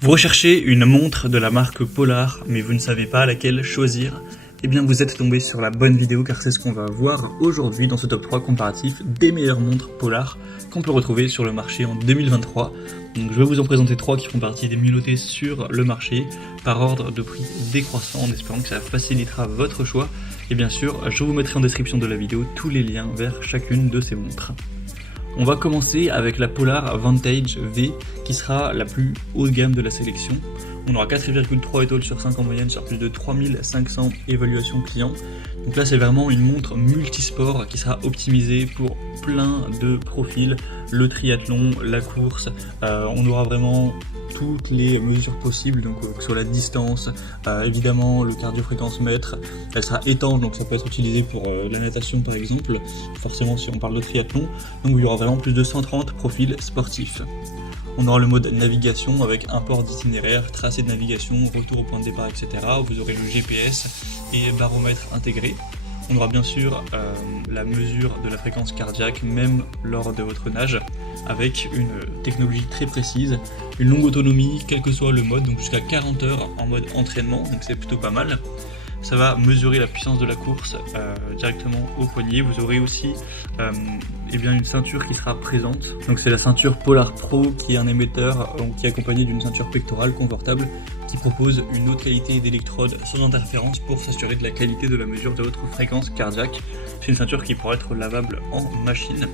Vous recherchez une montre de la marque Polar, mais vous ne savez pas laquelle choisir? Eh bien vous êtes tombé sur la bonne vidéo car c'est ce qu'on va voir aujourd'hui dans ce top 3 comparatif des meilleures montres Polar qu'on peut retrouver sur le marché en 2023. Donc je vais vous en présenter 3 qui font partie des mieux notés sur le marché par ordre de prix décroissant en espérant que ça facilitera votre choix. Et bien sûr, je vous mettrai en description de la vidéo tous les liens vers chacune de ces montres. On va commencer avec la Polar Vantage V qui sera la plus haut de gamme de la sélection. On aura 4,3 étoiles sur 5 en moyenne sur plus de 3500 évaluations clients. Donc là c'est vraiment une montre multisport qui sera optimisée pour plein de profils, le triathlon, la course, on aura vraiment toutes les mesures possibles, donc que ce soit la distance, évidemment le cardio-fréquence-mètre, elle sera étanche donc ça peut être utilisé pour la natation par exemple, forcément si on parle de triathlon, donc il y aura vraiment plus de 130 profils sportifs. On aura le mode navigation avec import d'itinéraire, tracé de navigation, retour au point de départ, etc. Vous aurez le GPS et baromètre intégré. On aura bien sûr la mesure de la fréquence cardiaque, même lors de votre nage, avec une technologie très précise, une longue autonomie, quel que soit le mode, donc jusqu'à 40 heures en mode entraînement, donc c'est plutôt pas mal. Ça va mesurer la puissance de la course directement au poignet. Vous aurez aussi une ceinture qui sera présente. Donc c'est la ceinture Polar Pro qui est un émetteur qui est accompagné d'une ceinture pectorale confortable qui propose une haute qualité d'électrode sans interférence pour s'assurer de la qualité de la mesure de votre fréquence cardiaque. C'est une ceinture qui pourra être lavable en machine.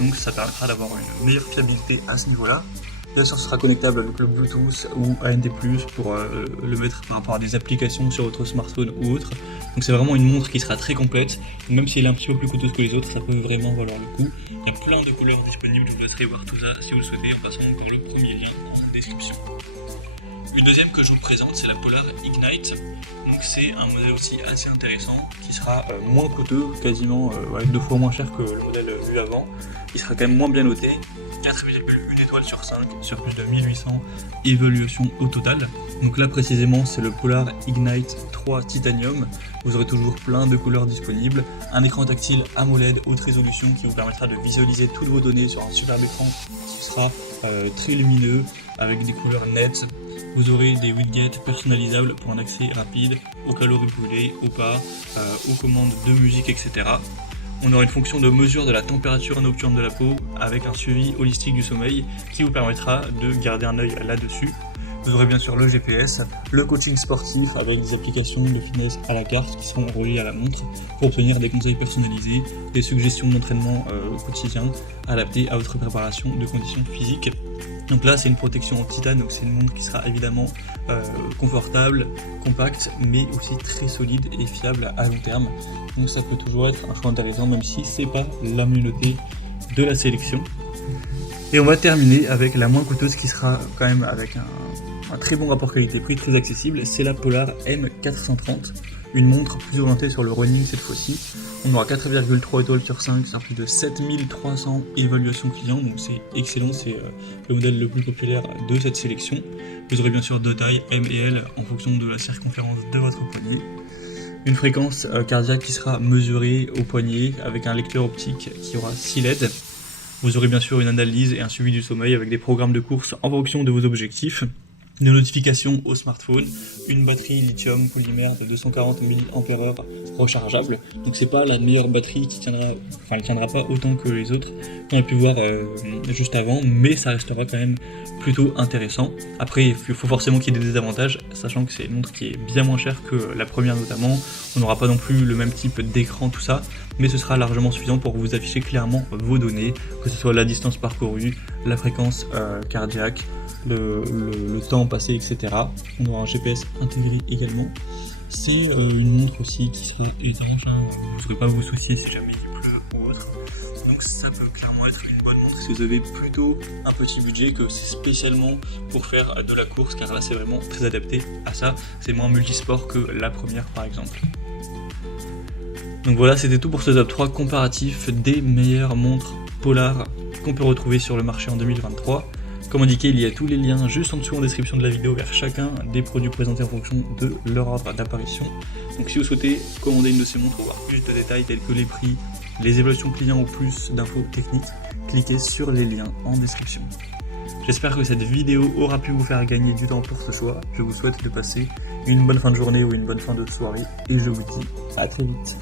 Donc ça permettra d'avoir une meilleure fiabilité à ce niveau-là. Bien sûr, ce sera connectable avec le Bluetooth ou ANT+, pour le mettre par rapport à des applications sur votre smartphone ou autre. Donc c'est vraiment une montre qui sera très complète, même si elle est un petit peu plus coûteuse que les autres, ça peut vraiment valoir le coup. Il y a plein de couleurs disponibles, je vous laisserai voir tout ça si vous le souhaitez en passant par le premier lien en description. Une deuxième que je vous présente, c'est la Polar Ignite. Donc c'est un modèle aussi assez intéressant qui sera moins coûteux, quasiment 2 fois moins cher que le modèle vu avant. Il sera quand même moins bien noté, 4,1 étoiles sur 5 sur plus de 1800 évaluations au total. Donc là précisément c'est le Polar Ignite 3 Titanium. Vous aurez toujours plein de couleurs disponibles, un écran tactile AMOLED haute résolution qui vous permettra de visualiser toutes vos données sur un superbe écran qui sera très lumineux avec des couleurs nettes. Vous aurez des widgets personnalisables pour un accès rapide aux calories brûlées, aux pas, aux commandes de musique, etc. On aura une fonction de mesure de la température nocturne de la peau avec un suivi holistique du sommeil qui vous permettra de garder un œil là-dessus. Vous aurez bien sûr le GPS, le coaching sportif avec des applications de fitness à la carte qui seront reliées à la montre pour obtenir des conseils personnalisés, des suggestions d'entraînement au quotidien adaptées à votre préparation de conditions physiques. Donc là c'est une protection en titane, donc c'est une montre qui sera évidemment confortable, compacte, mais aussi très solide et fiable à long terme. Donc ça peut toujours être un choix intéressant même si c'est pas la mieux notée de la sélection. Et on va terminer avec la moins coûteuse qui sera quand même avec un très bon rapport qualité-prix, très accessible, c'est la Polar M430, une montre plus orientée sur le running cette fois-ci. On aura 4,3 étoiles sur 5 sur plus de 7300 évaluations clients, donc c'est excellent, c'est le modèle le plus populaire de cette sélection. Vous aurez bien sûr deux tailles M et L en fonction de la circonférence de votre poignet. Une fréquence cardiaque qui sera mesurée au poignet avec un lecteur optique qui aura 6 LED. Vous aurez bien sûr une analyse et un suivi du sommeil avec des programmes de course en fonction de vos objectifs. Des notifications au smartphone, une batterie lithium polymère de 240 mAh rechargeable. Donc c'est pas la meilleure batterie qui tiendra, elle tiendra pas autant que les autres qu'on a pu voir juste avant, mais ça restera quand même plutôt intéressant. Après il faut forcément qu'il y ait des désavantages, sachant que c'est une montre qui est bien moins chère que la première notamment. On n'aura pas non plus le même type d'écran, tout ça, mais ce sera largement suffisant pour vous afficher clairement vos données, que ce soit la distance parcourue, la fréquence cardiaque, le temps passé, etc. On aura un GPS intégré également. C'est une montre aussi qui sera étanche, vous ne devrez pas vous soucier si jamais il pleut ou autre. Donc ça peut clairement être une bonne montre si vous avez plutôt un petit budget, que c'est spécialement pour faire de la course, car là c'est vraiment très adapté à ça. C'est moins multisport que la première par exemple. Donc voilà, c'était tout pour ce top 3 comparatif des meilleures montres Polar qu'on peut retrouver sur le marché en 2023. Comme indiqué, il y a tous les liens juste en dessous en description de la vidéo vers chacun des produits présentés en fonction de leur ordre d'apparition. Donc si vous souhaitez commander une de ces montres ou avoir plus de détails tels que les prix, les évaluations clients ou plus d'infos techniques, cliquez sur les liens en description. J'espère que cette vidéo aura pu vous faire gagner du temps pour ce choix. Je vous souhaite de passer une bonne fin de journée ou une bonne fin de soirée et je vous dis à très vite.